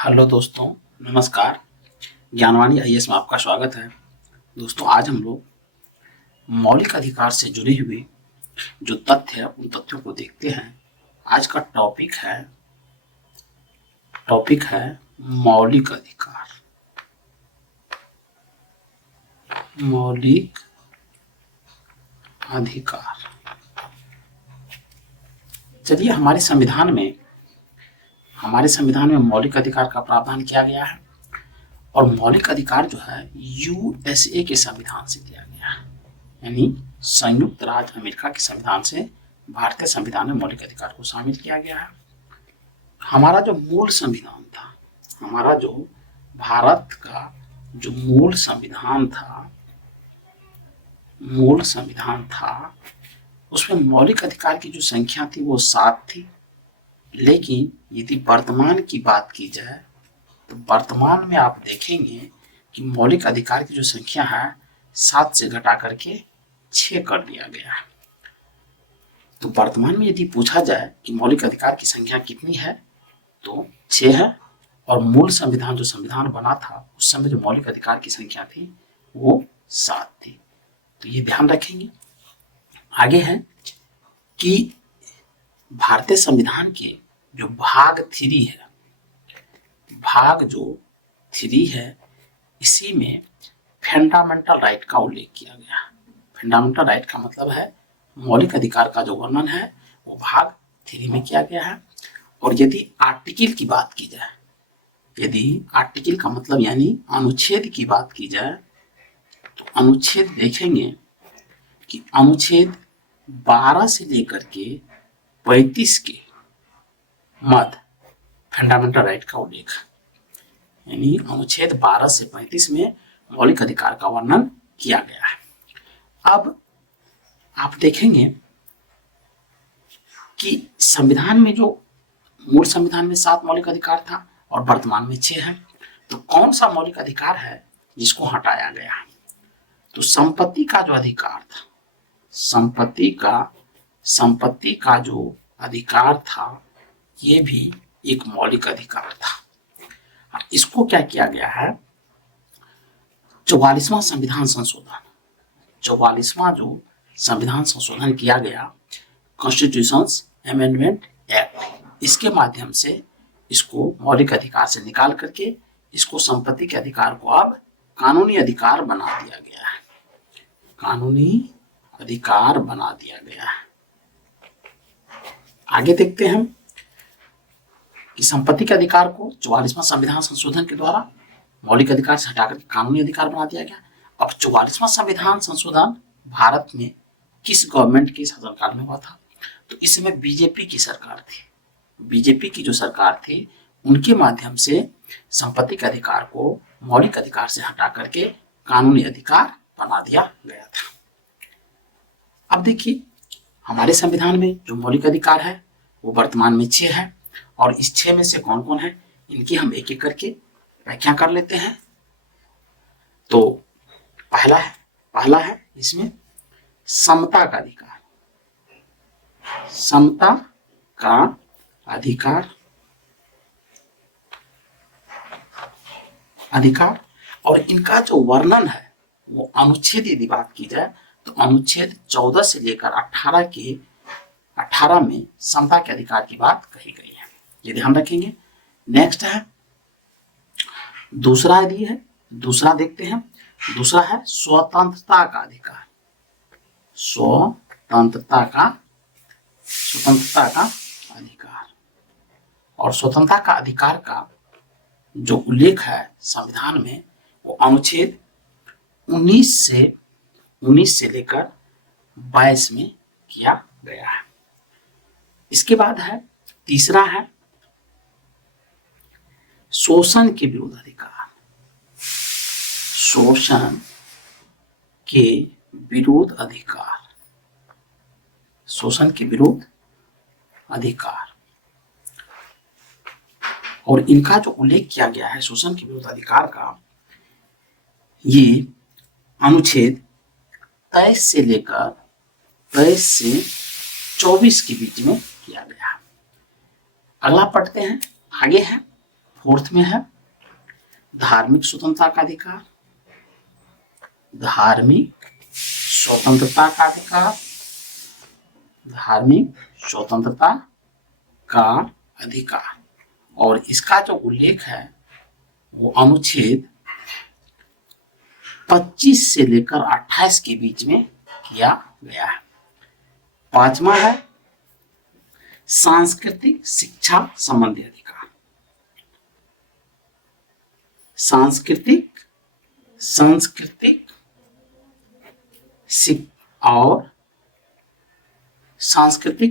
Hello दोस्तों, नमस्कार। Gyanvani IAS में आपका स्वागत है। दोस्तों, आज हम लोग मौलिक अधिकार से जुड़े हुए जो तथ्य है उन तथ्यों को देखते हैं। आज का टॉपिक है मौलिक अधिकार। मौलिक अधिकार। चलिए, हमारे संविधान में मौलिक अधिकार का प्रावधान किया गया है और मौलिक अधिकार जो है यूएसए के संविधान से दिया गया है, यानी संयुक्त राज्य अमेरिका के संविधान से भारतीय संविधान में मौलिक अधिकार को शामिल किया गया है। हमारा जो मूल संविधान था, हमारा जो भारत का जो मूल संविधान था उसमें मौलिक अधिकार की जो संख्या थी वो 7 थी। लेकिन यदि वर्तमान की बात की जाए तो वर्तमान में आप देखेंगे कि मौलिक अधिकार की जो संख्या है 7 से घटा करके 6 कर दिया गया है। तो वर्तमान में यदि पूछा जाए कि मौलिक अधिकार की संख्या कितनी है तो 6 है, और मूल संविधान जो संविधान बना था उस समय जो मौलिक अधिकार की संख्या थी वो 7 थी। तो ये ध्यान रखेंगे। आगे है कि भारतीय संविधान के जो भाग 3 है, इसी में फंडामेंटल राइट का उल्लेख किया गया है। फंडामेंटल राइट का मतलब है मौलिक अधिकार का जो वर्णन है वो भाग 3 में किया गया है। और यदि आर्टिकल की बात की जाए, यदि आर्टिकल का मतलब यानी अनुच्छेद की बात की जाए तो अनुच्छेद देखेंगे कि अनुच्छेद 12 से लेकर के 35 के मध्य फंडामेंटल राइट का उल्लेख, यानी अनुच्छेद 12 से 35 में मौलिक अधिकार का वर्णन किया गया है। अब आप देखेंगे कि संविधान में जो मूल संविधान में 7 मौलिक अधिकार था और वर्तमान में 6 है, तो कौन सा मौलिक अधिकार है जिसको हटाया गया है? तो संपत्ति का जो अधिकार था, संपत्ति का जो अधिकार था ये भी एक मौलिक अधिकार था। इसको क्या किया गया है? 44वां संविधान संशोधन, 44वां जो संविधान संशोधन किया गया, कॉन्स्टिट्यूशन अमेंडमेंट एक्ट, इसके माध्यम से इसको मौलिक अधिकार से निकाल करके इसको संपत्ति के अधिकार को अब कानूनी अधिकार बना दिया गया है। कानूनी अधिकार बना दिया गया है। आगे देखते हैं कि संपत्ति के अधिकार को 44वां संविधान संशोधन के द्वारा मौलिक अधिकार से हटाकर कानूनी अधिकार बना दिया गया। अब 44वां संविधान संशोधन भारत में किस गवर्नमेंट के शासनकाल में हुआ था? तो इस समय बीजेपी की सरकार थी। बीजेपी की जो सरकार थी उनके माध्यम से संपत्ति के अधिकार को मौलिक अधिकार से हटा करके कानूनी अधिकार बना दिया गया था। अब देखिए, हमारे संविधान में जो मौलिक अधिकार है वो वर्तमान में 6 है, और इस 6 में से कौन कौन है इनकी हम एक एक करके व्याख्या कर लेते हैं। तो पहला है इसमें समता का अधिकार। समता का अधिकार और इनका जो वर्णन है वो अनुच्छेद यदि बात की जाए तो अनुच्छेद 14 से लेकर 18 में समता के अधिकार की बात कही गई है, ये ध्यान रखेंगे। नेक्स्ट है दूसरा देखते हैं। दूसरा है स्वतंत्रता का अधिकार। स्वतंत्रता का अधिकार, और स्वतंत्रता का अधिकार का जो उल्लेख है संविधान में वो अनुच्छेद 19 से लेकर 22 में किया गया है। इसके बाद है तीसरा है शोषण के विरुद्ध अधिकार। शोषण के विरुद्ध अधिकार, और इनका जो उल्लेख किया गया है शोषण के विरुद्ध अधिकार का, ये अनुच्छेद 23 से लेकर 23 से 24 के बीच में किया गया। अगला पढ़ते हैं। आगे है फोर्थ में है धार्मिक स्वतंत्रता का अधिकार, धार्मिक स्वतंत्रता का अधिकार, धार्मिक स्वतंत्रता का अधिकार। और इसका जो उल्लेख है वो अनुच्छेद 25 से लेकर 28 के बीच में किया गया है। पांचवा है सांस्कृतिक शिक्षा संबंधी अधिकार, सांस्कृतिक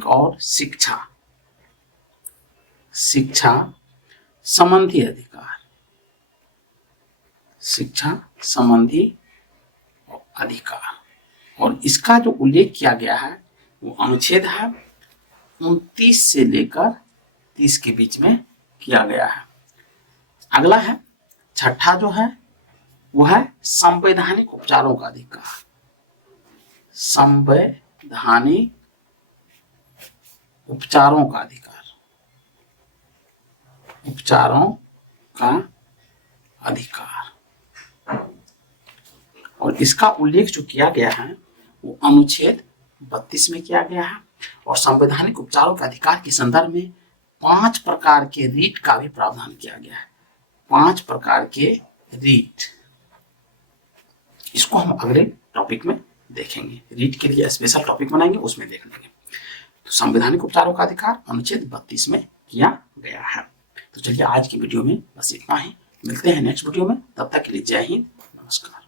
और शिक्षा संबंधी अधिकार, शिक्षा संबंधी अधिकार। और इसका जो उल्लेख किया गया है वो अनुच्छेद है 29 से लेकर 30 के बीच में किया गया है। अगला है छठा जो है वो है संवैधानिक उपचारों का अधिकार, संवैधानिक उपचारों का अधिकार, उपचारों का अधिकार। और इसका उल्लेख जो किया गया है वो अनुच्छेद 32 में किया गया है। और संवैधानिक उपचारों के अधिकार के संदर्भ में 5 प्रकार के रीट का भी प्रावधान किया गया है, 5 प्रकार के रीट। इसको हम अगले टॉपिक में देखेंगे, रीट के लिए स्पेशल टॉपिक बनाएंगे, उसमें देख लेंगे। तो संवैधानिक उपचारों का अधिकार अनुच्छेद 32 में किया गया है। तो चलिए आज की वीडियो में बस इतना ही, मिलते हैं नेक्स्ट वीडियो में, तब तक के लिए जय हिंद, नमस्कार।